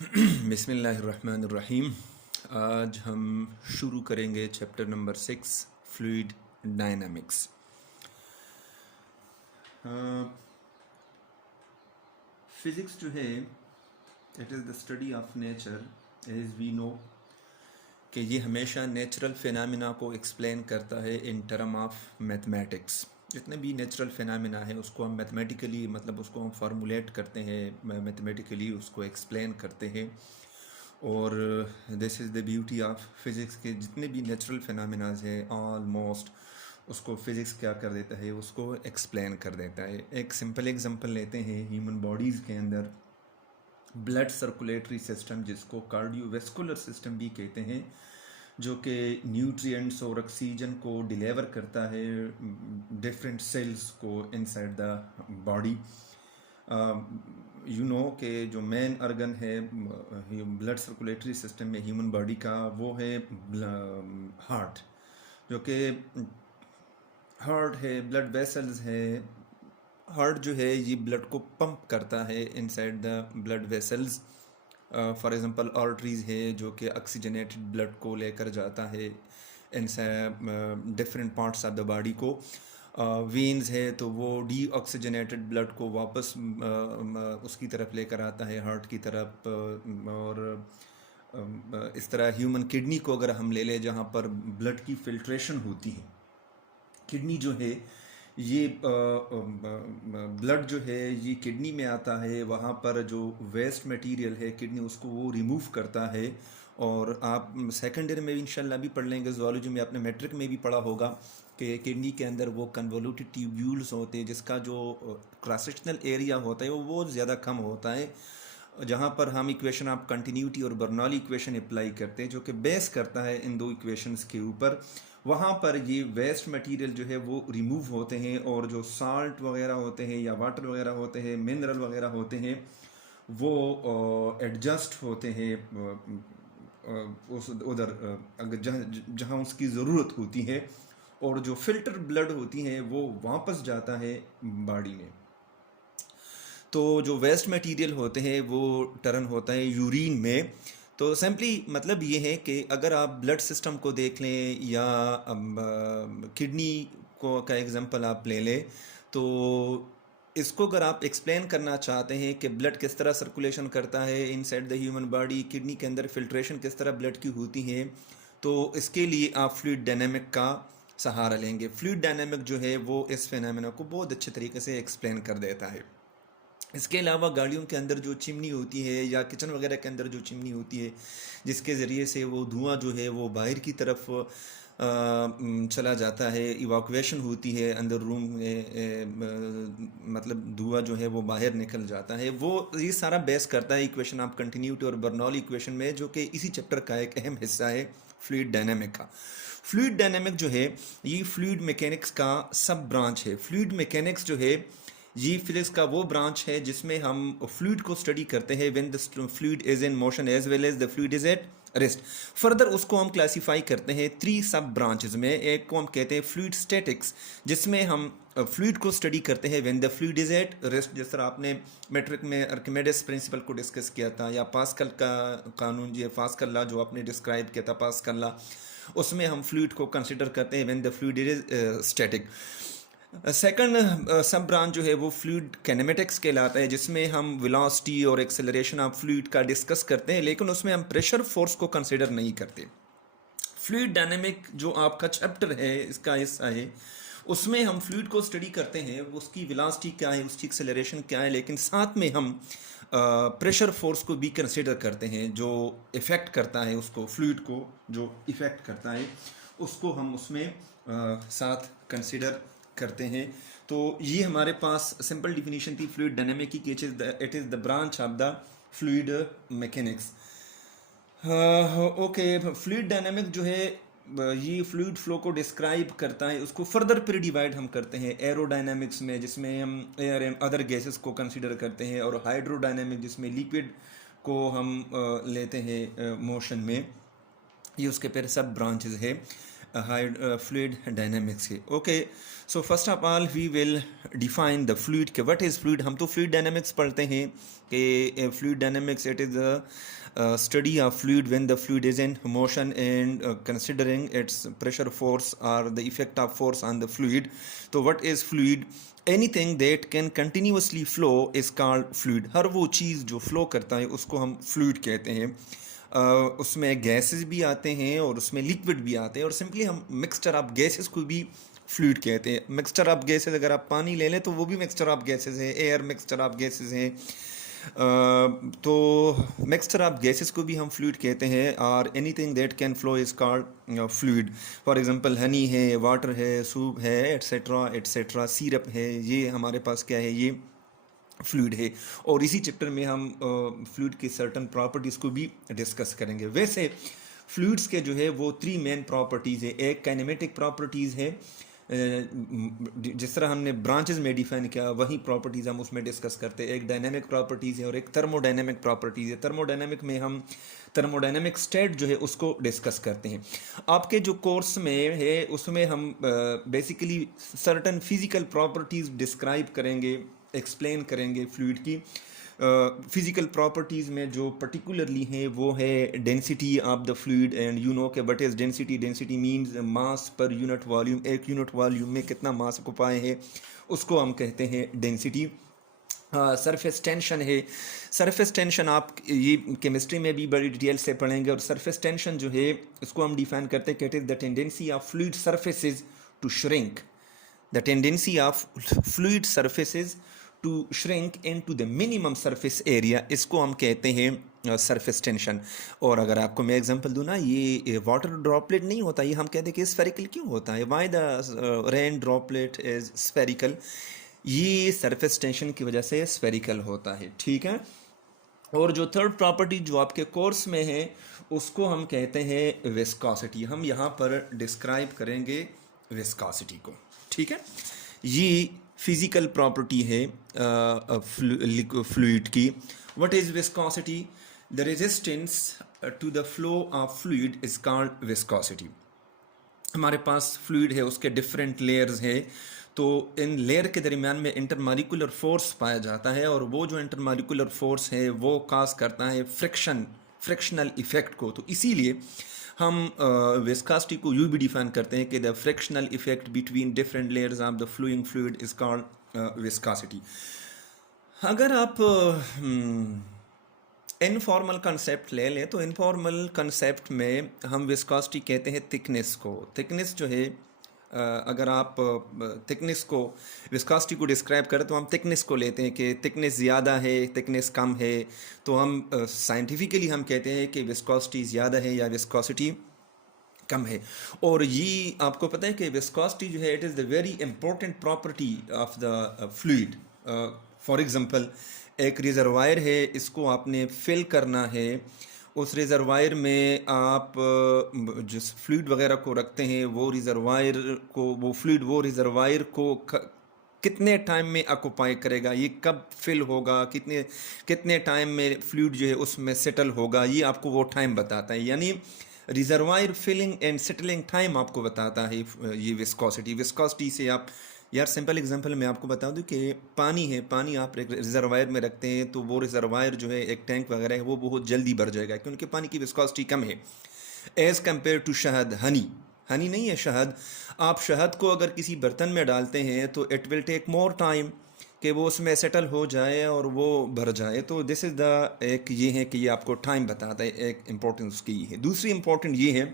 बिस्मिल्लाहिर्रहमानिर्रहीम। आज हम शुरू करेंगे chapter number 6, fluid dynamics. Physics जो है it is the study of nature, as we know कि ये हमेशा नेचुरल फिनमिना को एक्सप्लेन करता है इन टर्म ऑफ मैथमेटिक्स। जितने भी नेचुरल फिनमिना है उसको हम मैथमेटिकली मतलब उसको हम फार्मूलेट करते हैं, मैथमेटिकली उसको एक्सप्लेन करते हैं। और this is the beauty of physics के जितने भी नेचुरल फिनमिनाज हैं ऑलमोस्ट उसको फिज़िक्स क्या कर देता है, उसको एक्सप्लेन कर देता है। एक सिंपल एग्जांपल लेते हैं, ह्यूमन बॉडीज़ के अंदर ब्लड सर्कुलेटरी सिस्टम जिसको कार्डियोवैस्कुलर सिस्टम भी कहते हैं, जो कि न्यूट्रिएंट्स और ऑक्सीजन को डिलीवर करता है डिफरेंट सेल्स को inside the body. You know कि जो मेन ऑर्गन है ब्लड सर्कुलेटरी सिस्टम में ह्यूमन बॉडी का वो है हार्ट, जो कि हार्ट है, ब्लड वेसल्स है। हार्ट जो है ये ब्लड को पंप करता है inside the blood vessels. For example arteries है जो कि ऑक्सीजनेटेड ब्लड को लेकर जाता है inside different parts of the body को। वेन्स है तो वो डीऑक्सीजनेटेड ब्लड को वापस उसकी तरफ लेकर आता है, हार्ट की तरफ। और इस तरह ह्यूमन किडनी को अगर हम ले लें, जहाँ पर ब्लड की फिल्ट्रेशन होती है, किडनी जो है ये ब्लड जो है ये किडनी में आता है, वहाँ पर जो वेस्ट मटेरियल है किडनी उसको वो रिमूव करता है। और आप सेकेंड ईयर में भी इंशाल्लाह भी पढ़ लेंगे, ज़ूलॉजी में आपने मैट्रिक में भी पढ़ा होगा कि किडनी के अंदर वो कन्वोल्यूटेड ट्यूब्यूल्स होते हैं जिसका जो क्रॉस सेक्शनल एरिया होता है वो बहुत ज़्यादा कम होता है। जहाँ पर हम इक्वेशन ऑफ कंटिन्यूटी और बर्नौली इक्वेशन अप्लाई करते हैं जो कि बेस करता है इन दो इक्वेशंस के ऊपर, वहाँ पर ये वेस्ट मटेरियल जो है वो रिमूव होते हैं और जो साल्ट वगैरह होते हैं या वाटर वगैरह होते हैं, मिनरल वगैरह होते हैं, वो एडजस्ट होते हैं उस उधर अगर जहाँ उसकी ज़रूरत होती है, और जो फिल्टर ब्लड होती है वो वापस जाता है बॉडी में। तो जो वेस्ट मटेरियल होते हैं वो टर्न होता है यूरिन में। तो सिंपली मतलब ये है कि अगर आप ब्लड सिस्टम को देख लें या किडनी को का एग्जांपल आप ले लें, तो इसको अगर आप एक्सप्लेन करना चाहते हैं कि ब्लड किस तरह सर्कुलेशन करता है inside the human body, kidney के अंदर फिल्ट्रेशन किस तरह ब्लड की होती है, तो इसके लिए आप फ्लूइड डायनामिक का सहारा लेंगे। फ्लूइड डायनामिक जो है वो इस फिनोमेना को बहुत अच्छे तरीके से एक्सप्लेन कर देता है। इसके अलावा गाड़ियों के अंदर जो चिमनी होती है या किचन वगैरह के अंदर जो चिमनी होती है जिसके ज़रिए से वो धुआं जो है वो बाहर की तरफ चला जाता है, इवाक्यूएशन होती है अंदर रूम में, मतलब धुआं जो है वो बाहर निकल जाता है। वो ये सारा बेस करता है इक्वेशन ऑफ कंटिन्यूटी और बर्नौली इक्वेशन में, जो कि इसी चैप्टर का एक अहम हिस्सा है फ्लूइड डायनामिक का। फ्लूइड डायनामिक जो है ये फ्लूइड मैकेनिक्स का सब ब्रांच है। फ्लूइड मैकेनिक्स जो है ये फिजिक्स का वो ब्रांच है जिसमें हम फ्लूइड को स्टडी करते हैं when the fluid is in motion as well as the fluid is at rest. Further उसको हम क्लासीफाई करते हैं 3 सब ब्रांचेस में। एक को हम कहते हैं फ्लूइड स्टैटिक्स, जिसमें हम फ्लूइड को स्टडी करते हैं when the fluid is at rest. जिस तरह आपने मैट्रिक में आर्किमेडिस प्रिंसिपल को डिस्कस किया था, या पास्कल का कानून, ये पास्कल लॉ जो आपने डिस्क्राइब किया था पास्कल लॉ, उसमें हम फ्लूइड को कंसिडर करते हैं when the fluid is static. Second सब ब्रांच जो है वो फ्लूइड काइनेमेटिक्स कहलाता है, जिसमें हम वेलोसिटी और एक्सेलरेशन ऑफ फ्लूइड का डिस्कस करते हैं, लेकिन उसमें हम प्रेशर फोर्स को कंसिडर नहीं करते। फ्लूइड डायनेमिक जो आपका चैप्टर है इसका हिस्सा है, उसमें हम फ्लूइड को स्टडी करते हैं, उसकी वेलोसिटी क्या है, उसकी एक्सेलरेशन क्या है, लेकिन साथ में हम प्रेशर फोर्स को भी कंसिडर करते हैं जो इफ़ेक्ट करता है उसको, फ्लूइड को जो इफ़ेक्ट करता है उसको हम उसमें साथ कंसिडर करते हैं। तो ये हमारे पास सिंपल डिफिनीशन थी फ्लूइड डायनामिक की, it is the branch of the fluid mechanics. Okay, fluid dynamic जो है ये फ्लूइड फ्लो को डिस्क्राइब करता है। उसको फर्दर फिर डिवाइड हम करते हैं एरोडायनामिक्स में, जिसमें हम एयर एंड अदर गैसेस को कंसिडर करते हैं, और हाइड्रोडायनामिक जिसमें लिक्विड को हम लेते हैं मोशन में। ये उसके फिर सब ब्रांचेस है। फ्लूइड डायनामिक्स के। Okay, so first of all we will define the fluid के व्हाट इज़ फ्लूइड। हम तो फ्लूइड डायनामिक्स पढ़ते हैं कि fluid dynamics it is the study of fluid when the fluid is in motion and considering its pressure force or the effect of force on the fluid. So what is fluid? Anything that can continuously flow is called fluid. हर वो चीज़ जो flow करता है उसको हम fluid कहते हैं। उसमें gases भी आते हैं और उसमें लिक्विड भी आते हैं, और सिंपली हम मिक्सचर ऑफ गैसेस को भी फ्लूइड कहते हैं। मिक्सचर ऑफ गैसेस, अगर आप पानी ले लें तो वो भी मिक्सचर ऑफ गैसेस है, एयर मिक्सचर ऑफ गैसेस हैं। तो मिक्सचर ऑफ गैसेस को भी हम फ्लूइड कहते हैं, और anything that can flow is called fluid. For example Honey है, वाटर है, सूप है, एट्सेट्रा एट्सेट्रा, सिरप है, ये हमारे पास क्या है, ये फ्लूइड है। और इसी चैप्टर में हम फ्लूइड की सर्टन प्रॉपर्टीज़ को भी डिस्कस करेंगे। वैसे फ्लूइड्स के जो है वो 3 मेन प्रॉपर्टीज़ है। एक काइनेमेटिक प्रॉपर्टीज़ है, जिस तरह हमने ब्रांचेस में डिफाइन किया वही प्रॉपर्टीज़ हम उसमें डिस्कस करते हैं। एक डायनेमिक प्रॉपर्टीज़ है और एक थर्मोडायनेमिक प्रॉपर्टीज़ है। थर्मोडायनेमिक में हम थर्मोडायनेमिक स्टेट जो है उसको डिस्कस करते हैं। आपके जो कोर्स में है उसमें हम basically certain physical properties describe करेंगे, एक्सप्लेन करेंगे फ्लूइड की। फिजिकल प्रॉपर्टीज़ में जो पर्टिकुलरली है वो है density of the fluid, and you know के what is density. Density means mass per unit volume. एक यूनिट वॉल्यूम में कितना मास ऑक्युपाई है उसको हम कहते हैं डेंसिटी। सरफेस टेंशन है। सरफेस टेंशन आप ये केमिस्ट्री में भी बड़ी डिटेल से पढ़ेंगे। और सरफेस टेंशन जो है उसको हम डिफाइन करते हैं कि it is the tendency of fluid surfaces to shrink. The tendency of fluid surfaces to shrink into the minimum surface area, इसको हम कहते हैं सरफेस टेंशन। और अगर आपको मैं एग्जांपल दूँ ना, ये वाटर ड्रॉपलेट नहीं होता, ये हम कहते हैं कि स्फेरिकल क्यों होता है, why the rain droplet is spherical, ये सरफेस टेंशन की वजह से स्फेरिकल होता है। ठीक है। और जो थर्ड प्रॉपर्टी जो आपके कोर्स में है उसको हम कहते हैं विस्कोसिटी। हम यहाँ पर डिस्क्राइब करेंगे विस्कोसिटी को। ठीक है, ये फिजिकल प्रॉपर्टी है फ्लूइड की। What is viscosity? The resistance to the flow of fluid is called viscosity. हमारे पास फ्लूइड है, उसके डिफरेंट लेयर्स है, तो इन लेयर के दरमियान में इंटरमालिकुलर फोर्स पाया जाता है, और वो जो इंटरमालिकुलर फोर्स है वो काज करता है फ्रिक्शनल इफेक्ट को। तो इसीलिए हम विस्कोसिटी को यूँ भी डिफाइन करते हैं कि the frictional effect between different layers of the flowing fluid is called viscosity. अगर आप इनफॉर्मल कंसेप्ट ले लें तो इनफॉर्मल कंसेप्ट में हम विस्कोसिटी कहते हैं थिकनेस को। थिकनेस जो है, अगर आप थिकनेस को, विस्कोसिटी को डिस्क्राइब करें तो हम थिकनेस को लेते हैं कि थिकनेस ज़्यादा है, थिकनेस कम है। तो हम साइंटिफिकली हम कहते हैं कि विस्कोसिटी ज़्यादा है या विस्कोसिटी कम है। और ये आपको पता है कि विस्कोसिटी जो है it is the very important property of the fluid. For example, एक रिजर्वायर है, इसको आपने फिल करना है। उस रिजर्वायर में आप जिस फ्लूइड वगैरह को रखते हैं वो रिजर्वायर को, वो फ्लूइड वो रिजर्वायर को कितने टाइम में ऑक्युपाई करेगा, ये कब फिल होगा, कितने टाइम में फ्लूइड जो है उसमें सेटल होगा, ये आपको वो टाइम बताता है। यानी reservoir filling and settling time आपको बताता है ये विस्कोसिटी। विस्कोसिटी से आप, यार सिंपल एग्जांपल मैं आपको बता दूं कि पानी है, पानी आप एक रिजर्वायर में रखते हैं तो वो रिजर्वायर जो है, एक टैंक वगैरह है, वो बहुत जल्दी भर जाएगा क्योंकि पानी की विस्कोसिटी कम है एज़ कम्पेयर टू शहद। हनी नहीं है, शहद। आप शहद को अगर किसी बर्तन में डालते हैं तो it will take more time कि वो उसमें सेटल हो जाए और वो भर जाए। तो दिस इज़ द एक ये है कि ये आपको टाइम बताता है, एक इम्पोर्टेंस उसकी है। दूसरी इम्पोर्टेंट ये है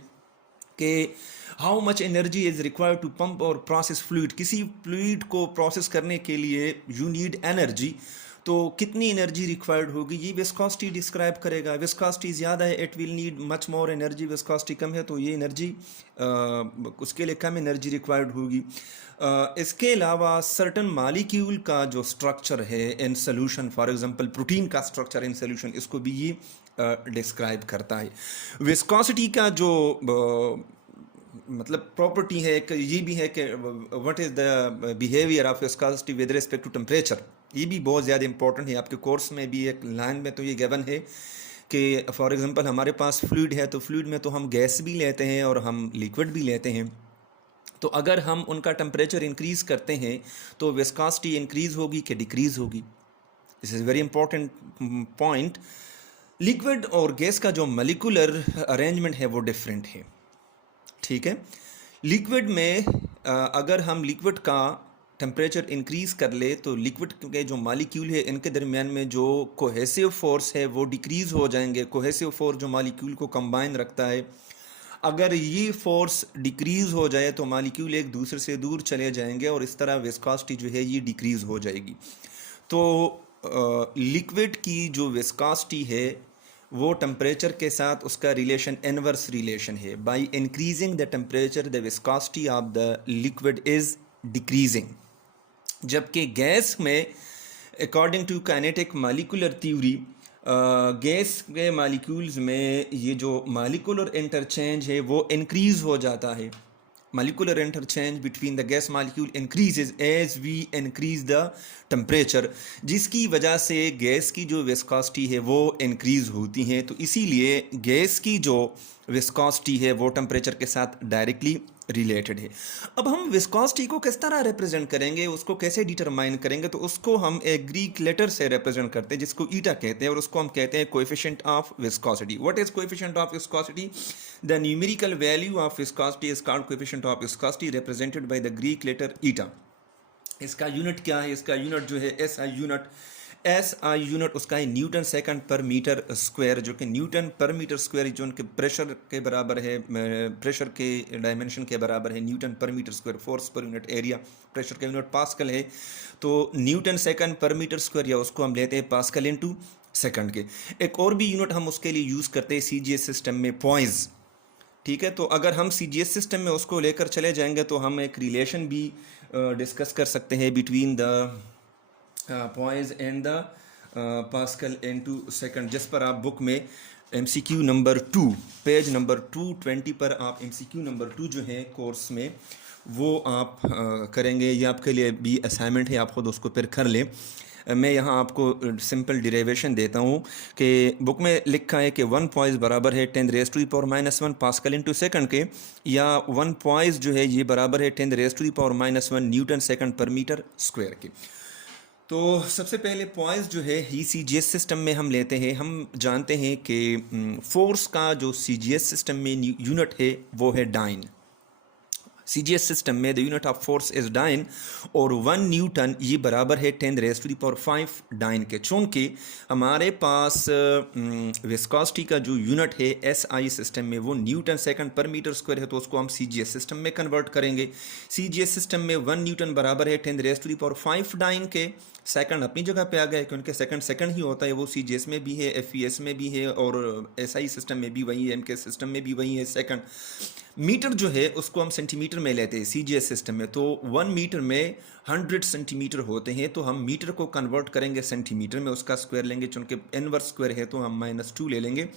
कि how much energy is required to pump और प्रोसेस फ्लूइड। किसी फ्लूइड को प्रोसेस करने के लिए यू नीड एनर्जी, तो कितनी एनर्जी रिक्वायर्ड होगी ये विस्कोसिटी डिस्क्राइब करेगा। विस्कोसिटी ज़्यादा है, it will need much more energy. Viscosity कम है तो ये एनर्जी, उसके लिए कम एनर्जी रिक्वायर्ड होगी। इसके अलावा सर्टन मालिक्यूल का जो स्ट्रक्चर है in solution, for example protein का स्ट्रक्चर इन सोल्यूशन, इसको भी ये डिस्क्राइब करता है। विस्कोसिटी का जो मतलब प्रॉपर्टी है, एक ये भी है कि what is the behaviour of viscosity with respect to temperature. ये भी बहुत ज़्यादा इंपॉर्टेंट है, आपके कोर्स में भी एक लाइन में तो ये गिवन है कि फॉर एग्जांपल हमारे पास फ्लूइड है, तो फ्लूइड में तो हम गैस भी लेते हैं और हम लिक्विड भी लेते हैं। तो अगर हम उनका टेम्परेचर इंक्रीज़ करते हैं तो विस्कोसिटी इंक्रीज़ होगी कि डिक्रीज़ होगी। This is very important point. Liquid और गैस का जो मॉलिक्यूलर अरेंजमेंट है वो डिफरेंट है, ठीक है। लिक्विड में अगर हम लिक्विड का टेम्परेचर इंक्रीज़ कर ले तो लिक्विड के जो मॉलिक्यूल है इनके दरमियान में जो कोहेसिव फोर्स है वो डिक्रीज़ हो जाएंगे। कोहेसिव फोर्स जो मॉलिक्यूल को कंबाइन रखता है, अगर ये फोर्स डिक्रीज़ हो जाए तो मॉलिक्यूल एक दूसरे से दूर चले जाएंगे और इस तरह विस्कोसिटी जो है ये डिक्रीज़ हो जाएगी। तो लिक्विड की जो विस्कोसिटी है वो टेम्परेचर के साथ उसका रिलेशन इनवर्स रिलेशन है। By increasing the temperature the viscosity of the liquid is decreasing. जबकि गैस में according to kinetic molecular theory gas के मॉलिक्यूल्स में ये जो मॉलिक्यूलर इंटरचेंज है वो इंक्रीज़ हो जाता है। molecular interchange between the gas molecule increases as we increase the temperature, जिसकी वजह से गैस की जो विस्कोसिटी है वो इंक्रीज़ होती है। तो इसीलिए गैस की जो विस्कोसिटी है वो टेम्परेचर के साथ डायरेक्टली रिलेटेड है। अब हम विस्कोसिटी को किस तरह रिप्रेजेंट करेंगे, उसको कैसे डिटरमाइन करेंगे, तो उसको हम एक ग्रीक लेटर से रिप्रेजेंट करते हैं जिसको ईटा कहते हैं और उसको हम कहते हैं coefficient of viscosity. What is coefficient of viscosity? The numerical value of viscosity is called coefficient of viscosity represented by the Greek letter eta. इसका यूनिट क्या है? इसका यूनिट जो है एस आई यूनिट उसका है Newton second per metre square, जो कि न्यूटन पर मीटर स्क्वायर जो उनके प्रेशर के बराबर है, प्रेशर के डायमेंशन के बराबर है newton per metre square. Force per unit area, pressure का यूनिट पास्कल है, तो newton second per metre square या उसको हम लेते हैं पास्कल इनटू सेकंड के। एक और भी यूनिट हम उसके लिए यूज़ करते हैं सीजीएस सिस्टम में, पॉइज, ठीक है। तो अगर हम सीजीएस सिस्टम में उसको लेकर चले जाएंगे तो हम एक रिलेशन भी डिस्कस कर सकते हैं between the poise and the pascal into second, जिस पर आप बुक में एमसीक्यू नंबर 2 पेज नंबर 220 पर आप एमसीक्यू नंबर 2 जो है कोर्स में वो आप करेंगे। ये आपके लिए भी असाइनमेंट है, आप खुद उसको फिर कर लें। मैं यहाँ आपको सिंपल डिराइवेशन देता हूँ कि बुक में लिखा है कि 1 पॉइज बराबर है 10⁻⁻1 पास्कल इनटू सेकंड के, या 1 पॉइज जो है ये बराबर है 10⁻⁻1 Newton second per metre square के। तो सबसे पहले पॉइज जो है ही सीजीएस सिस्टम में हम लेते हैं। हम जानते हैं कि फोर्स का जो सीजीएस सिस्टम में यूनिट है वो है डाइन। सीजीएस सिस्टम में the unit of force is dyne और 1 न्यूटन ये बराबर है 10⁻5 डाइन के। चूँकि हमारे पास विस्कोसिटी का जो यूनिट है एसआई सिस्टम में वो Newton second per metre square है, तो उसको हम सीजीएस सिस्टम में कन्वर्ट करेंगे। सीजीएस सिस्टम में 1 न्यूटन बराबर है 10⁻5 डाइन के। सेकंड अपनी जगह पे आ गया क्योंकि सेकंड ही होता है, वो सीजीएस में भी है, एफईएस में भी है और एसआई सिस्टम में भी वही है, एमके सिस्टम में भी वही है सेकंड। मीटर जो है उसको हम सेंटीमीटर में लेते हैं सीजीएस सिस्टम में, तो 1 मीटर में 100 सेंटीमीटर होते हैं, तो हम मीटर को कन्वर्ट करेंगे सेंटीमीटर में, उसका स्क्वायर लेंगे, चूँकि इनवर्स स्क्वायर है तो हम -2 ले लेंगे।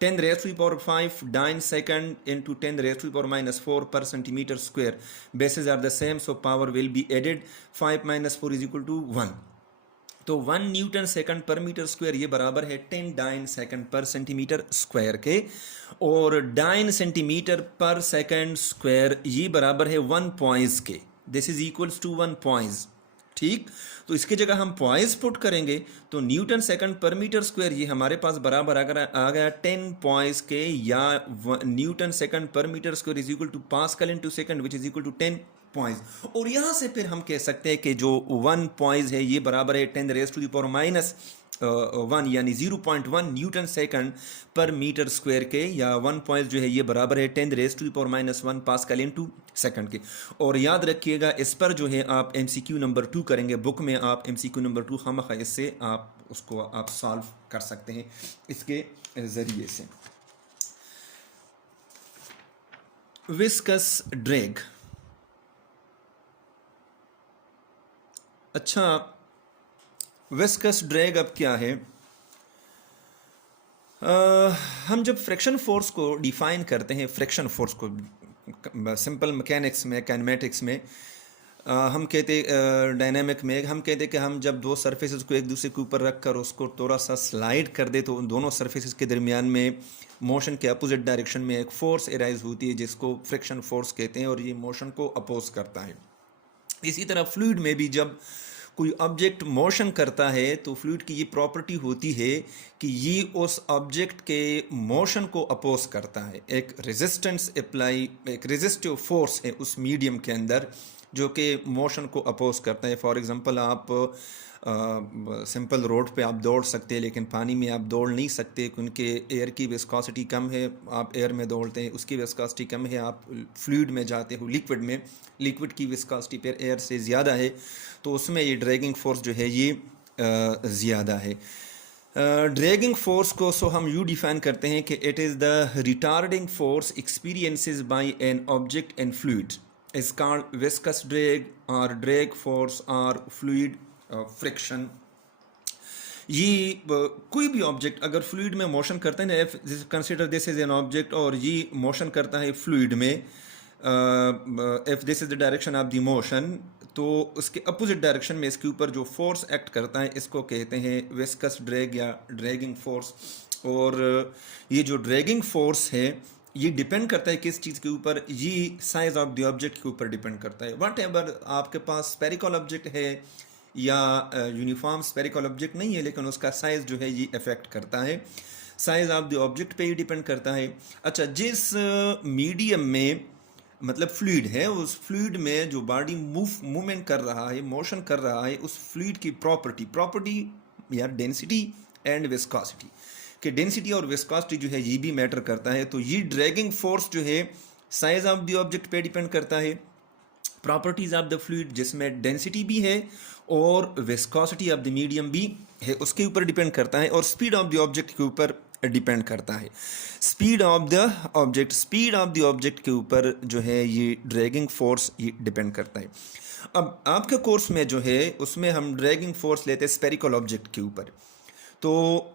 10⁻5 dine second into 10⁻⁻4 per centimetre square, bases are the same so power will be added, 5 - 4 = 1। तो 1 newton second per metre square ये बराबर है 10 dyne second per centimetre square के, और dyne centimetre per second square ये बराबर है 1 पॉइज के। This is equals to 1 poise, ठीक। तो इसकी जगह हम पॉइज पुट करेंगे तो newton second per metre square ये हमारे पास बराबर अगर आ गया 10 पॉइज के, या newton second per metre square is equal to pascal into second which is equal to 10 poise. और यहाँ से फिर हम कह सकते हैं कि जो 1 पॉइज है ये बराबर है 10⁻⁻1 यानी 0.1 Newton second per metre square के, या 1 पॉइज जो है ये बराबर है 10⁻⁻1 पास्कल इनटू सेकंड के। और याद रखिएगा इस पर जो है आप एमसीक्यू नंबर 2 करेंगे, बुक में आप एमसीक्यू नंबर 2 खामखा इससे आप उसको आप सॉल्व कर सकते हैं इसके ज़रिए से। विस्कस ड्रैग, अच्छा विस्कस ड्रैग अब क्या है? हम जब फ्रिक्शन फोर्स को डिफाइन करते हैं, फ्रिक्शन फोर्स को सिंपल मैकेनिक्स में, काइनेमेटिक्स में, हम कहते डायनामिक में हम कहते कि हम जब दो सरफेसेस को एक दूसरे के ऊपर रख कर उसको थोड़ा सा स्लाइड कर दे तो उन दोनों सरफेसेस के दरमियान में मोशन के अपोजिट डायरेक्शन में एक फोर्स एराइज होती है जिसको फ्रिक्शन फोर्स कहते हैं और ये मोशन को अपोज करता है। इसी तरह फ्लूइड में भी जब कोई ऑब्जेक्ट मोशन करता है तो फ्लूइड की ये प्रॉपर्टी होती है कि ये उस ऑब्जेक्ट के मोशन को अपोज करता है। एक रेजिस्टेंस अप्लाई, एक रेजिस्टिव फोर्स है उस मीडियम के अंदर जो कि मोशन को अपोज करता है। फॉर एग्जांपल आप सिंपल रोड पे आप दौड़ सकते हैं लेकिन पानी में आप दौड़ नहीं सकते क्योंकि एयर की विस्कोसिटी कम है। आप एयर में दौड़ते हैं, उसकी विस्कोसिटी कम है। आप फ्लूइड में जाते हो, लिक्विड में, लिक्विड की विस्कोसिटी पर एयर से ज़्यादा है तो उसमें ये ड्रैगिंग फोर्स जो है ये ज़्यादा है। ड्रैगिंग फोर्स को सो हम यू डिफाइन करते हैं कि it is the retarding force experiences by an object and fluid is called viscous drag or drag force or fluid friction। ये कोई भी ऑब्जेक्ट अगर फ्लूइड में मोशन करता है ना, consider this is an object और ये मोशन करता है फ्लूइड में, if this is the direction of the motion तो उसके अपोजिट डायरेक्शन में इसके ऊपर जो फोर्स एक्ट करता है इसको कहते हैं विस्कस ड्रैग या ड्रैगिंग फोर्स। और ये जो ड्रैगिंग फोर्स है ये डिपेंड करता है किस चीज़ के ऊपर, ये साइज ऑफ द ऑब्जेक्ट के ऊपर डिपेंड करता है। वट एवर आपके पास स्पेरिकल ऑब्जेक्ट है या यूनिफॉर्म स्पेरिकल ऑब्जेक्ट नहीं है लेकिन उसका साइज जो है ये अफेक्ट करता है, साइज ऑफ द ऑब्जेक्ट पे ही डिपेंड करता है। अच्छा, जिस मीडियम में मतलब फ्लूइड है उस फ्लूइड में जो बॉडी मूवमेंट कर रहा है, मोशन कर रहा है, उस फ्लूइड की प्रॉपर्टी या डेंसिटी एंड विस्कोसिटी कि डेंसिटी और विस्कोसिटी जो है ये भी मैटर करता है। तो ये ड्रैगिंग फोर्स जो है साइज ऑफ द ऑब्जेक्ट पे डिपेंड करता है, प्रॉपर्टीज ऑफ द फ्लूइड जिसमें डेंसिटी भी है और विस्कोसिटी ऑफ द मीडियम भी है उसके ऊपर डिपेंड करता है, और स्पीड ऑफ द ऑब्जेक्ट के ऊपर डिपेंड करता है। स्पीड ऑफ द ऑब्जेक्ट के ऊपर जो है ये ड्रैगिंग फोर्स ये डिपेंड करता है। अब आपके कोर्स में जो है उसमें हम ड्रैगिंग फोर्स लेते हैं स्पेरिकल ऑब्जेक्ट के ऊपर। तो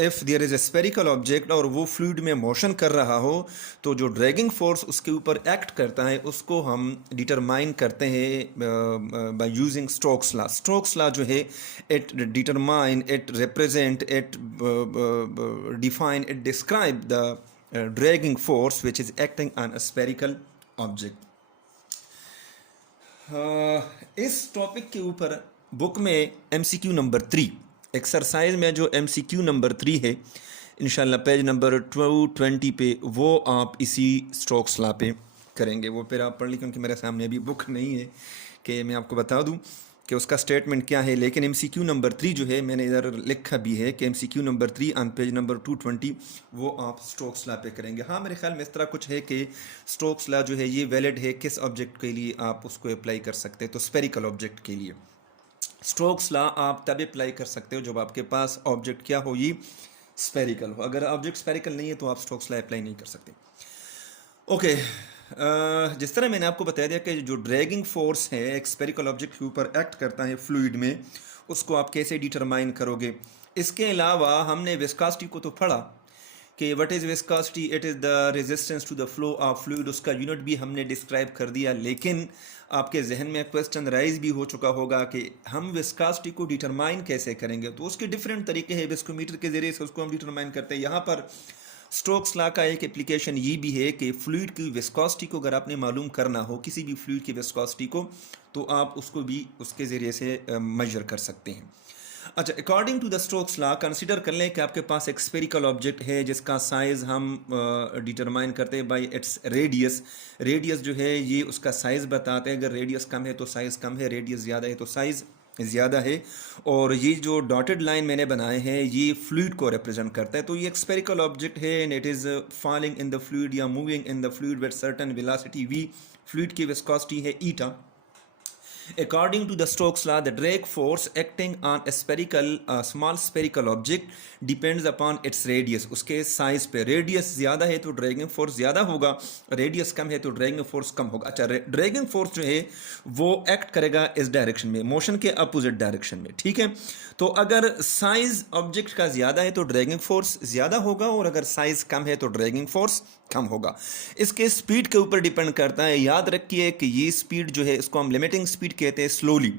if there is a spherical object और वो फ्लूइड में मोशन कर रहा हो तो जो ड्रैगिंग फोर्स उसके ऊपर एक्ट करता है उसको हम डिटरमाइन करते हैं by using Stokes law. Stokes law जो है it determine, it represent, it define, it describe the dragging force which is acting on a spherical object. इस टॉपिक के ऊपर बुक में MCQ नंबर 3 एक्सरसाइज में जो MCQ नंबर 3 है इंशाल्लाह पेज नंबर 220 पे वो आप इसी स्टोक्स लॉ पे करेंगे। वो फिर आप पढ़ ली क्योंकि मेरे सामने अभी बुक नहीं है कि मैं आपको बता दूं कि उसका स्टेटमेंट क्या है, लेकिन MCQ नंबर 3 जो है मैंने इधर लिखा भी है कि MCQ number 3 on page number 220 वो आप स्टोक्स लॉ पे करेंगे। हाँ, मेरे ख्याल में इस तरह कुछ है कि स्टोक्स लॉ जो है ये वैलिड है किस ऑब्जेक्ट के लिए आप उसको अप्लाई कर सकते हैं। तो स्पेरिकल ऑब्जेक्ट के लिए स्टोक्स लॉ आप तब अप्लाई कर सकते हो जब आपके पास ऑब्जेक्ट क्या हो, ये स्पेरिकल हो। अगर ऑब्जेक्ट स्पेरिकल नहीं है तो आप स्टोक्स लॉ अप्लाई नहीं कर सकते। ओके, जिस तरह मैंने आपको बता दिया कि जो ड्रैगिंग फोर्स है एक स्पेरिकल ऑब्जेक्ट के ऊपर एक्ट करता है फ्लूइड में, उसको आप कैसे डिटरमाइन करोगे। इसके अलावा हमने विस्कोसिटी को तो पढ़ा कि what is viscosity, it is the resistance to the flow of fluid, उसका यूनिट भी हमने डिस्क्राइब कर दिया। लेकिन आपके जहन में क्वेश्चन राइज भी हो चुका होगा कि हम विस्कोसिटी को डिटरमाइन कैसे करेंगे, तो उसके डिफरेंट तरीके हैं। विस्कोमीटर के जरिए से उसको हम डिटरमाइन करते हैं। यहाँ पर स्टोक्स लॉ का एक एप्लीकेशन ये भी है कि फ्लूइड की विस्कोसिटी को अगर आपने मालूम करना हो, किसी भी फ्लूइड की विस्कोसिटी को, तो आप उसको भी उसके ज़रिए से मेजर कर सकते हैं। अच्छा, according to the Stokes law consider कर लें कि आपके पास एक स्पेरिकल ऑब्जेक्ट है जिसका साइज़ हम डिटरमाइन करते हैं बाय इट्स रेडियस। रेडियस जो है ये उसका साइज़ बताते हैं। अगर रेडियस कम है तो साइज़ कम है, रेडियस ज़्यादा है तो साइज़ ज़्यादा है। और ये जो डॉटेड लाइन मैंने बनाए हैं ये फ्लूइड को रिप्रेजेंट करता है। तो ये एक स्पेरिकल ऑब्जेक्ट है and it is falling in the fluid या moving in the fluid with certain velocity v। Fluid की विस्कोसिटी है eta. According to the Stokes law, the drag force acting on a small spherical object depends upon its radius। उसके size पे radius ज़्यादा है तो dragging force ज़्यादा होगा, radius कम है तो ड्रैगिंग फोर्स कम होगा। अच्छा, ड्रैगिंग फोर्स जो है वो एक्ट करेगा इस डायरेक्शन में, मोशन के अपोजिट डायरेक्शन में, ठीक है। तो अगर साइज ऑब्जेक्ट का ज़्यादा है तो ड्रैगिंग फोर्स ज़्यादा होगा और अगर साइज कम है तो ड्रैगिंग फोर्स कम होगा। इसके स्पीड के ऊपर डिपेंड करता है। याद रखिए कि ये स्पीड जो है इसको हम लिमिटिंग स्पीड स्पीड कहते हैं स्लोली।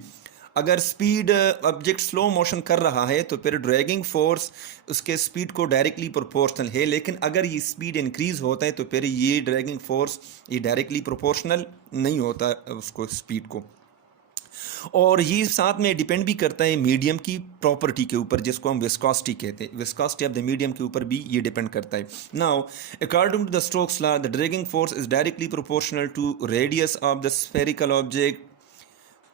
अगर स्पीड ऑब्जेक्ट स्लो मोशन कर रहा है तो फिर ड्रैगिंग फोर्स उसके स्पीड को डायरेक्टली प्रोपोर्शनल है, लेकिन अगर ये स्पीड इंक्रीज होता है तो फिर ये ड्रैगिंग फोर्स ये डायरेक्टली प्रोपोर्शनल नहीं होता उसको स्पीड को। और ये साथ में डिपेंड भी करता है मीडियम की प्रॉपर्टी के ऊपर, जिसको हम विस्कोसिटी कहते हैं। विस्कोसिटी ऑफ द मीडियम के ऊपर भी ये डिपेंड करता है। Now according to the Stokes law the dragging force is directly proportional to radius of the spherical object,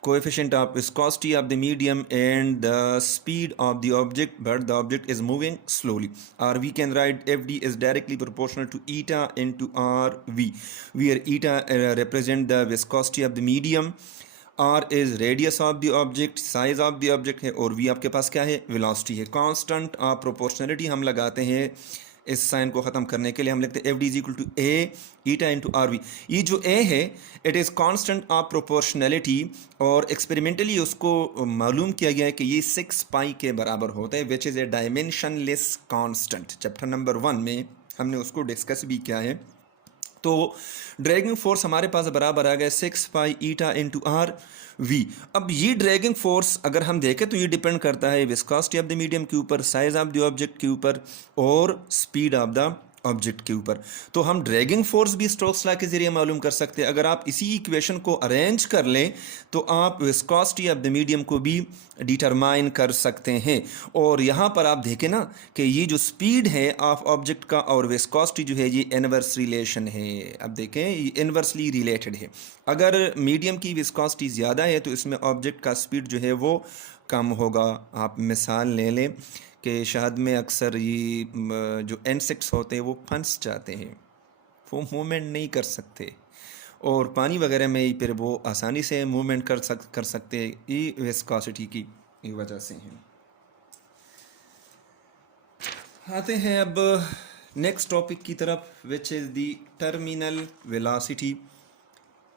coefficient of viscosity of the medium and the speed of the object, but the object is moving slowly. Or we can write Fd is directly proportional to eta into Rv, where eta represent the viscosity of the medium, R is radius of the object, size of the object है, और V आपके पास क्या है, velocity है। constant of proportionality हम लगाते हैं इस साइन को ख़त्म करने के लिए, हम लिखते हैं F D is equal to A eta into R V. ये जो ए है it is constant of proportionality, और एक्सपेरिमेंटली उसको मालूम किया गया है कि ये 6 पाई के बराबर होता है, which is a dimensionless constant. Chapter number 1 में हमने उसको डिस्कस भी किया है। तो ड्रैगिंग फोर्स हमारे पास बराबर आ गया 6 pi eta into R we. अब ये ड्रैगिंग फोर्स अगर हम देखें तो ये डिपेंड करता है विस्कोसिटी ऑफ द मीडियम के ऊपर, साइज ऑफ द ऑब्जेक्ट के ऊपर, और स्पीड ऑफ द ऑब्जेक्ट के ऊपर। तो हम ड्रैगिंग फोर्स भी स्टोक्स लॉ के जरिए मालूम कर सकते हैं। अगर आप इसी इक्वेशन को अरेंज कर लें तो आप विस्कोसिटी ऑफ द मीडियम को भी डिटरमाइन कर सकते हैं। और यहाँ पर आप देखें ना कि ये जो स्पीड है ऑफ ऑब्जेक्ट का और विस्कोसिटी जो है ये इनवर्स रिलेशन है। अब देखें ये इनवर्सली रिलेटेड है। अगर मीडियम की विस्कोसिटी ज़्यादा है तो इसमें ऑब्जेक्ट का स्पीड जो है वो कम होगा। आप मिसाल ले लें कि शहद में अक्सर ये जो इंसेक्ट्स होते हैं वो फंस जाते हैं, वो मूवमेंट नहीं कर सकते, और पानी वगैरह में फिर वो आसानी से मूवमेंट कर सकते हैं, ये विस्कोसिटी की वजह से हैं। आते हैं अब नेक्स्ट टॉपिक की तरफ, which is the terminal velocity.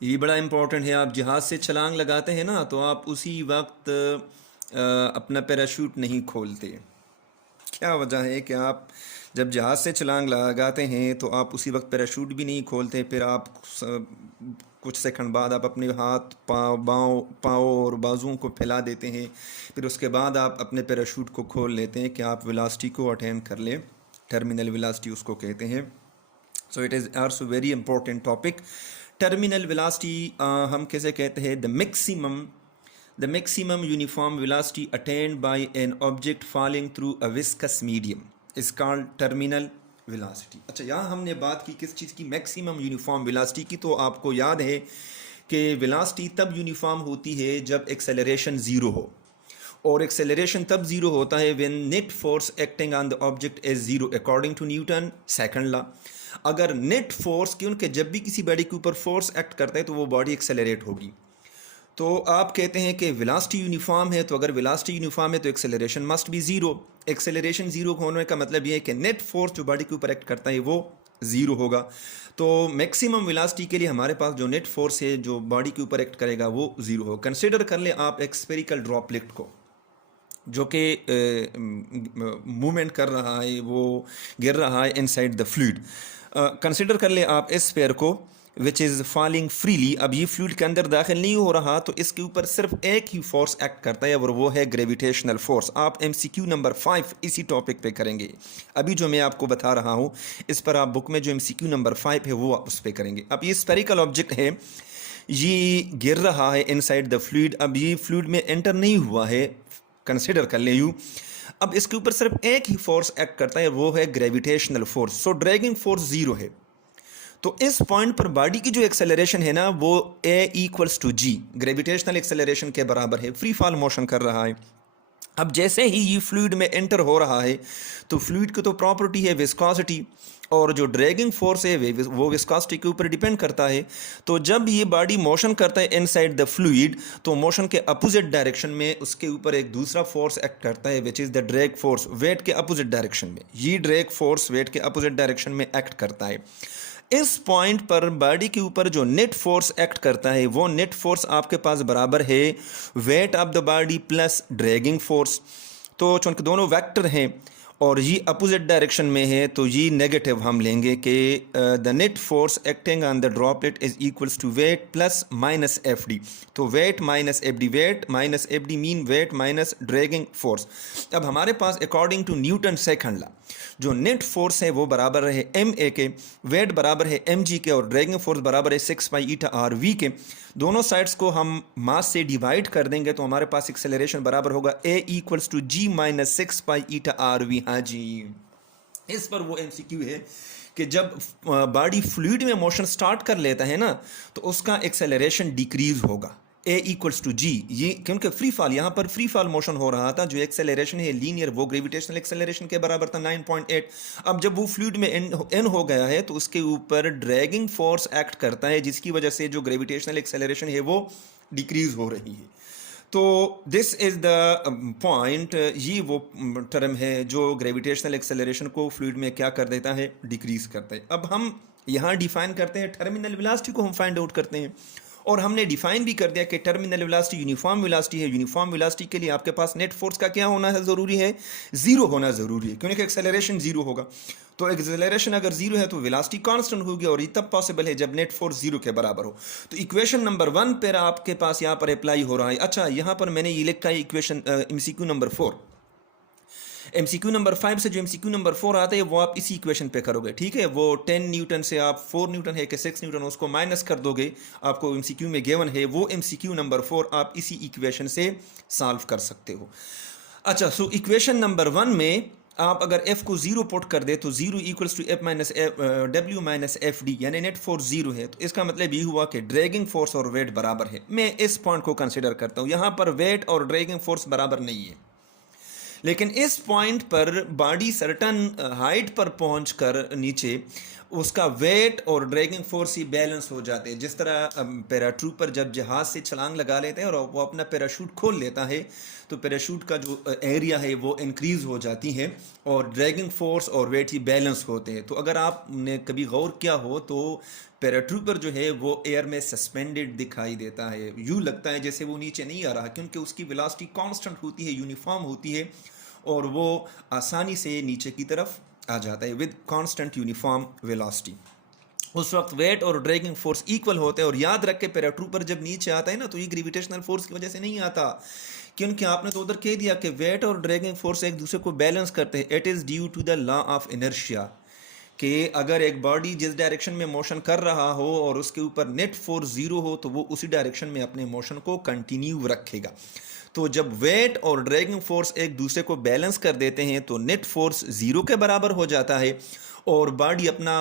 ये बड़ा इम्पोर्टेंट है। आप जहाज़ से छलांग लगाते हैं ना तो आप उसी वक्त अपना पैराशूट नहीं खोलते। क्या वजह है कि आप जब जहाज़ से छलांग लगाते हैं तो आप उसी वक्त पैराशूट भी नहीं खोलते, फिर आप कुछ सेकंड बाद आप अपने हाथ पाँव और बाजुओं को फैला देते हैं, फिर उसके बाद आप अपने पैराशूट को खोल लेते हैं कि आप वेलोसिटी को अटेन कर लें। टर्मिनल वेलोसिटी उसको कहते हैं। So it is also very important topic. Terminal velocity हम कैसे कहते हैं, the maximum uniform velocity attained by an object falling through a viscous medium is called terminal velocity। अच्छा, यहाँ हमने बात की किस चीज़ की, मैक्सिमम यूनिफॉर्म वेलोसिटी की। तो आपको याद है कि वेलोसिटी तब यूनिफॉर्म होती है जब एक्सेलरेशन ज़ीरो हो, और एक्सेलरेशन तब ज़ीरो होता है when net force acting on the object is zero according to Newton second law. अगर नेट फोर्स, क्योंकि जब भी किसी बॉडी के ऊपर फोर्स एक्ट करता है तो वो बॉडी एक्सेलरेट होगी। तो आप कहते हैं कि वेलोसिटी यूनिफॉर्म है, तो अगर वेलोसिटी यूनिफॉर्म है तो acceleration must be zero. Acceleration zero होने का मतलब ये है कि नेट फोर्स जो बॉडी के ऊपर एक्ट करता है वो ज़ीरो होगा। तो मैक्सिमम वेलोसिटी के लिए हमारे पास जो नेट फोर्स है जो बॉडी के ऊपर एक्ट करेगा वो ज़ीरो हो। कंसिडर कर ले आप एक स्फेरिकल ड्रॉपलेट को जो कि मूवमेंट कर रहा है, वो गिर रहा है इनसाइड द फ्लूइड। कंसिडर कर ले आप इस स्फीयर को विच इज़ फॉलिंग फ्रीली। अब ये फ्लूइड के अंदर दाखिल नहीं हो रहा, तो इसके ऊपर सिर्फ एक ही फोर्स एक्ट करता है और वो है ग्रेविटेशनल फोर्स। आप MCQ नंबर 5 इसी टॉपिक पे करेंगे। अभी जो मैं आपको बता रहा हूँ इस पर आप बुक में जो MCQ नंबर 5 है वो आप उस पर करेंगे। अब ये स्फेरिकल ऑब्जेक्ट है, ये गिर रहा है इनसाइड द फ्लूइड। अब ये फ्लूइड में एंटर नहीं हुआ है, कंसिडर कर ले यूँ। अब इसके ऊपर सिर्फ एक ही फोर्स एक्ट करता है, वो है ग्रेविटेशनल फोर्स। सो ड्रैगिंग फोर्स ज़ीरो है। तो इस पॉइंट पर बॉडी की जो एक्सेलरेशन है ना वो A equals to G, gravitational acceleration के बराबर है। फ्री फॉल मोशन कर रहा है। अब जैसे ही ये फ्लूइड में एंटर हो रहा है तो फ्लूइड की तो प्रॉपर्टी है विस्कोसिटी, और जो ड्रैगिंग फोर्स है वो विस्कोसिटी के ऊपर डिपेंड करता है। तो जब ये बॉडी मोशन करता है इनसाइड द फ्लूइड तो मोशन के अपोजिट डायरेक्शन में उसके ऊपर एक दूसरा फोर्स एक्ट करता है which is the drag force. Weight के अपोजिट डायरेक्शन में ये ड्रैग फोर्स वेट के अपोजिट डायरेक्शन में एक्ट करता है। इस पॉइंट पर बॉडी के ऊपर जो नेट फोर्स एक्ट करता है वो नेट फोर्स आपके पास बराबर है weight of the body plus dragging force. तो चूंकि दोनों वेक्टर हैं और ये अपोजिट डायरेक्शन में है तो ये नेगेटिव हम लेंगे कि the net force acting on the droplet is equals to weight plus minus F D. तो weight minus F D, weight minus F D mean weight minus dragging force. अब हमारे पास according to Newton second law जो net force है वो बराबर है M A के, वेट बराबर है एम जी के और ड्रैगिंग फोर्स बराबर है 6 पाई ईटा आर वी के। दोनों साइड्स को हम मास से डिवाइड कर देंगे तो हमारे पास एक्सेलरेशन बराबर होगा a equals to g minus 6 pi eta R V. हाँ जी, इस पर वो एमसीक्यू है कि जब बॉडी फ्लूइड में मोशन स्टार्ट कर लेता है ना तो उसका एक्सेलरेशन डिक्रीज होगा ए इक्वल्स टू जी। ये क्योंकि फ्री फॉल, यहाँ पर फ्री फॉल मोशन हो रहा था, जो एक्सेलरेशन है लीनियर वो ग्रेविटेशनल एक्सेलरेशन के बराबर था 9.8। अब जब वो फ्लूइड में एन हो गया है तो उसके ऊपर ड्रैगिंग फोर्स एक्ट करता है जिसकी वजह से जो ग्रेविटेशनल एक्सेलरेशन है वो डिक्रीज हो रही है। तो दिस इज़ द पॉइंट, ये वो टर्म है जो ग्रेविटेशनल एक्सेलरेशन को फ्लूइड में क्या कर देता है, डिक्रीज करता है। अब हम यहाँ डिफाइन करते हैं टर्मिनल वेलोसिटी को, हम फाइंड आउट करते हैं और हमने डिफाइन भी कर दिया कि टर्मिनल वेलोसिटी यूनिफॉर्म वेलोसिटी है। यूनिफॉर्म वेलोसिटी के लिए आपके पास नेट फोर्स का क्या होना है ज़रूरी है, ज़ीरो होना ज़रूरी है, क्योंकि एक्सेलरेशन ज़ीरो होगा। तो एक्सेलरेशन अगर ज़ीरो है तो वेलोसिटी कांस्टेंट होगी और ये तब पॉसिबल है जब नेट फोर्स ज़ीरो के बराबर हो। तो इक्वेशन नंबर 1 पर आपके पास यहाँ पर अप्लाई हो रहा है। अच्छा, यहाँ पर मैंने ये लिखा है equation MCQ number 4। MCQ number 5 से जो एमसीक्यू नंबर 4 आता है वो आप इसी इक्वेशन पे करोगे, ठीक है। वो 10 न्यूटन से आप 4 न्यूटन है कि 6 न्यूटन, उसको माइनस कर दोगे, आपको एमसीक्यू में गिवन है वो एमसीक्यू नंबर 4 आप इसी इक्वेशन से सॉल्व कर सकते हो। अच्छा, सो इक्वेशन नंबर 1 में आप अगर f को 0 पुट कर दे तो 0 equals to F minus W minus F D, यानी नेट फोर्स 0 है। तो इसका मतलब ये हुआ कि ड्रैगिंग फोर्स और वेट बराबर है। मैं इस पॉइंट को कंसिडर करता हूँ, यहाँ पर वेट और ड्रैगिंग फोर्स बराबर नहीं है, लेकिन इस पॉइंट पर बॉडी सर्टन हाइट पर पहुंचकर नीचे उसका वेट और ड्रैगिंग फोर्स ही बैलेंस हो जाते हैं। जिस तरह पैराट्रूपर जब जहाज़ से छलांग लगा लेते हैं और वो अपना पैराशूट खोल लेता है तो पैराशूट का जो एरिया है वो इंक्रीज़ हो जाती है और ड्रैगिंग फोर्स और वेट ही बैलेंस होते हैं। तो अगर आपने कभी गौर किया हो तो पैराट्रूपर जो है वो एयर में सस्पेंडेड दिखाई देता है, यूँ लगता है जैसे वो नीचे नहीं आ रहा, क्योंकि उसकी वेलोसिटी कांस्टेंट होती है, यूनिफॉर्म होती है और वो आसानी से नीचे की तरफ आ जाता है विद कांस्टेंट यूनिफॉर्म वेलोसिटी। उस वक्त वेट और ड्रैगिंग फोर्स इक्वल होते हैं। और याद रख के पैराट्रूपर जब नीचे आता है ना तो ये ग्रेविटेशनल फोर्स की वजह से नहीं आता, क्योंकि आपने तो उधर कह दिया कि वेट और ड्रैगिंग फोर्स एक दूसरे को बैलेंस करते हैं। It is due to the law of inertia, कि अगर एक बॉडी जिस डायरेक्शन में मोशन कर रहा हो और उसके ऊपर नेट फोर्स 0 हो तो वो उसी डायरेक्शन में अपने मोशन को कंटिन्यू रखेगा। तो जब वेट और ड्रैगिंग फोर्स एक दूसरे को बैलेंस कर देते हैं तो नेट फोर्स 0 के बराबर हो जाता है और बॉडी अपना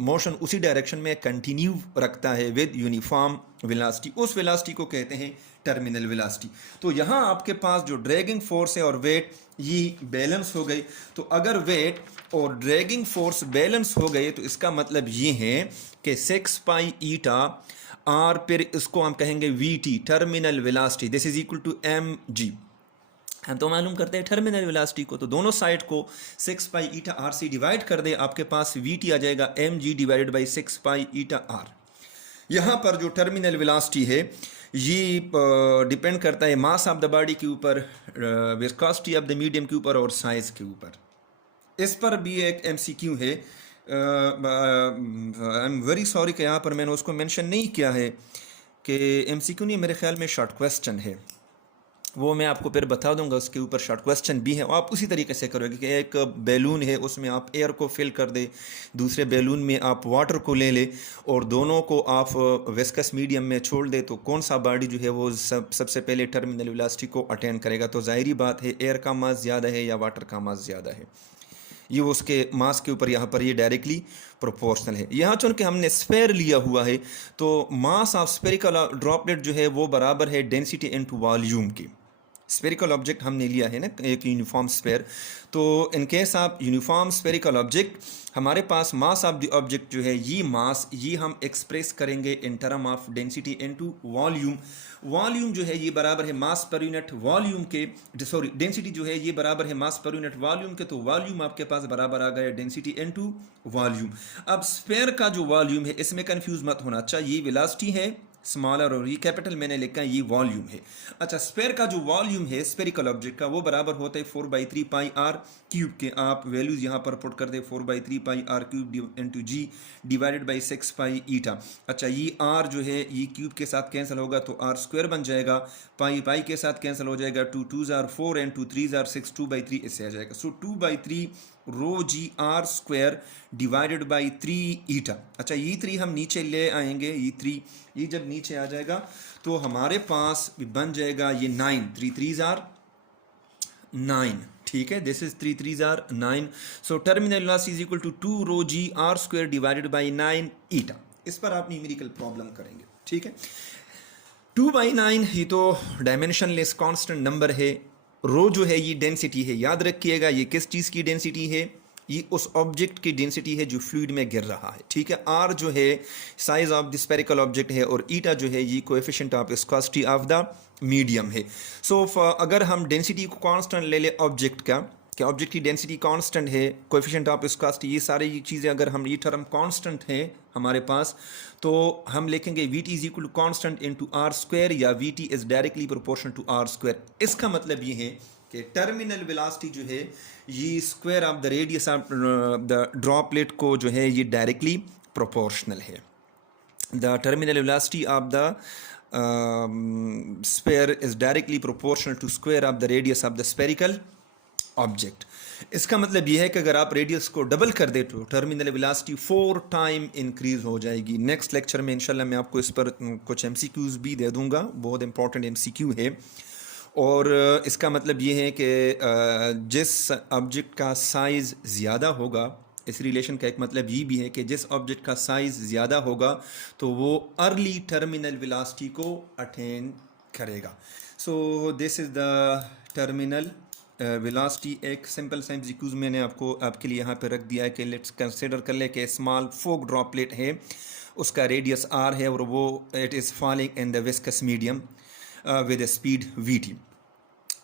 मोशन उसी डायरेक्शन में कंटिन्यू रखता है विद यूनिफॉर्म वेलोसिटी। उस वेलोसिटी को कहते हैं टर्मिनल वेलोसिटी। तो यहाँ आपके पास जो ड्रैगिंग फोर्स है और वेट ये बैलेंस हो गई। तो अगर वेट और ड्रैगिंग फोर्स बैलेंस हो गए तो इसका मतलब ये है कि 6 पाई ईटा आर, फिर इसको हम कहेंगे V T, terminal velocity, this is equal to M G. हम तो मालूम करते हैं टर्मिनल वेलोसिटी को, तो दोनों साइड को 6 पाई ईटा आर से डिवाइड कर दे, आपके पास वी टी आ जाएगा M G divided by 6 pi eta R. यहाँ पर जो टर्मिनल वेलोसिटी है ये डिपेंड करता है मास ऑफ द बॉडी के ऊपर, विस्कोसिटी ऑफ द मीडियम के ऊपर और साइज के ऊपर। इस पर भी एक एमसीक्यू है, आई एम वेरी सॉरी कि यहाँ पर मैंने उसको मेंशन नहीं किया है कि एमसीक्यू नहीं, मेरे ख्याल में शॉर्ट क्वेश्चन है, वो मैं आपको फिर बता दूंगा। उसके ऊपर शॉर्ट क्वेश्चन भी है, आप उसी तरीके से करोगे कि एक बैलून है उसमें आप एयर को फिल कर दे, दूसरे बैलून में आप वाटर को ले ले और दोनों को आप विस्कस मीडियम में छोड़ दे, तो कौन सा बॉडी जो है वो सबसे पहले टर्मिनल वेलोसिटी को अटेन करेगा। तो ज़ाहिरी बात है एयर का मास ज़्यादा है या वाटर का मास ज़्यादा है, ये उसके मास के ऊपर यहाँ पर ये डायरेक्टली प्रोपोर्शनल है। यहाँ चूँकि हमने स्फेयर लिया हुआ है तो मास ऑफ स्फेरिकल ड्रॉपलेट जो है वो बराबर है डेंसिटी इनटू वॉल्यूम की। स्फेरिकल ऑब्जेक्ट हमने लिया है ना, एक यूनिफॉर्म स्फेयर, तो in case of uniform spherical object हमारे पास मास ऑफ द ऑब्जेक्ट जो है ये मास ये हम एक्सप्रेस करेंगे in term of density into volume. Volume जो है ये बराबर है मास पर यूनिट वॉल्यूम के, सॉरी डेंसिटी जो है ये बराबर है मास पर यूनिट वॉल्यूम के, तो वॉल्यूम आपके पास बराबर आ गया डेंसिटी इनटू वॉल्यूम। अब स्फेयर का जो वॉल्यूम है इसमें कंफ्यूज मत होना, अच्छा ये वेलोसिटी है स्मॉलर और ये कैपिटल मैंने लिखा है, ये वॉल्यूम है। अच्छा, स्फीयर का जो वॉल्यूम है स्फेरिकल ऑब्जेक्ट का वो बराबर होता है 4/3 पाई आर क्यूब के। आप वैल्यूज यहाँ पर पुट कर दे 4/3 pi R cube into g divided by 6 pi eta. अच्छा, ये आर जो है ये क्यूब के साथ कैंसिल होगा तो आर स्क्वायर बन जाएगा, पाई पाई के साथ कैंसिल हो जाएगा, 2 2s are 4 and 2 3s are 6, 2/3 इससे आ जाएगा। सो 2/3 रो G R square divided by 3 ईटा। अच्छा, ये 3 हम नीचे ले आएंगे, ये 3 ये जब नीचे आ जाएगा तो हमारे पास बन जाएगा ये 9, 3 3s are 9, ठीक है, this is 3 3s are 9। So terminal velocity is equal to 2 rho G R square divided by 9 eta. इस पर आप न्यूमेरिकल प्रॉब्लम करेंगे, ठीक है। 2/9 ये तो डायमेंशनलेस कांस्टेंट नंबर है। रो जो है ये डेंसिटी है, याद रखिएगा ये किस चीज़ की डेंसिटी है, ये उस ऑब्जेक्ट की डेंसिटी है जो फ्लूइड में गिर रहा है, ठीक है। आर जो है size of the spherical object है और ईटा जो है ये coefficient of viscosity of the medium है। सो अगर हम डेंसिटी को कांस्टेंट ले ले ऑब्जेक्ट का, कि ऑब्जेक्ट की डेंसिटी कांस्टेंट है, कोएफिशिएंट ऑफ विस्कोसिटी, ये सारी चीज़ें अगर हम ये टर्म कांस्टेंट है हमारे पास तो हम लिखेंगे V T is equal to constant into R square या V T is directly proportional to R square. इसका मतलब ये है कि टर्मिनल वेलोसिटी जो है ये square of the radius of the droplet को जो है ये डायरेक्टली प्रोपोर्शनल है। The terminal velocity of the sphere is directly proportional to square of the radius of the spherical object. इसका मतलब यह है कि अगर आप रेडियस को डबल कर दे तो टर्मिनल वेलोसिटी 4 टाइम इंक्रीज हो जाएगी। नेक्स्ट लेक्चर में इंशाल्लाह मैं आपको इस पर कुछ एमसीक्यूज भी दे दूंगा, बहुत इंपॉर्टेंट एमसीक्यू है। और इसका मतलब ये है कि जिस ऑब्जेक्ट का साइज़ ज़्यादा होगा, इस रिलेशन का एक मतलब ये भी है कि जिस ऑब्जेक्ट का साइज़ ज़्यादा होगा तो वो अर्ली टर्मिनल वेलोसिटी को अटेन करेगा। So this is the terminal velocity. एक सिंपल सा एमसीक्यूज मैंने आपके लिए यहाँ पे रख दिया है कि लेट्स कंसिडर कर ले कि स्मॉल फोक ड्रॉपलेट है, उसका रेडियस आर है और वो it is falling in the viscous medium with speed V T.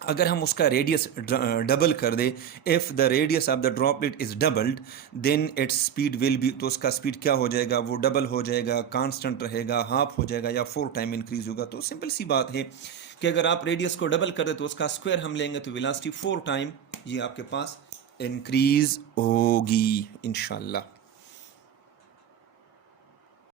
अगर हम उसका रेडियस डबल कर दे, if the radius of the droplet is doubled then its speed will be, तो उसका स्पीड क्या हो जाएगा, वो डबल हो जाएगा, कांस्टेंट रहेगा, हाफ हो जाएगा या 4 टाइम इंक्रीज होगा। तो सिंपल सी बात है कि अगर आप रेडियस को डबल कर दे तो उसका स्क्वायर हम लेंगे तो वेलोसिटी 4 टाइम ये आपके पास इंक्रीज होगी इंशाल्लाह।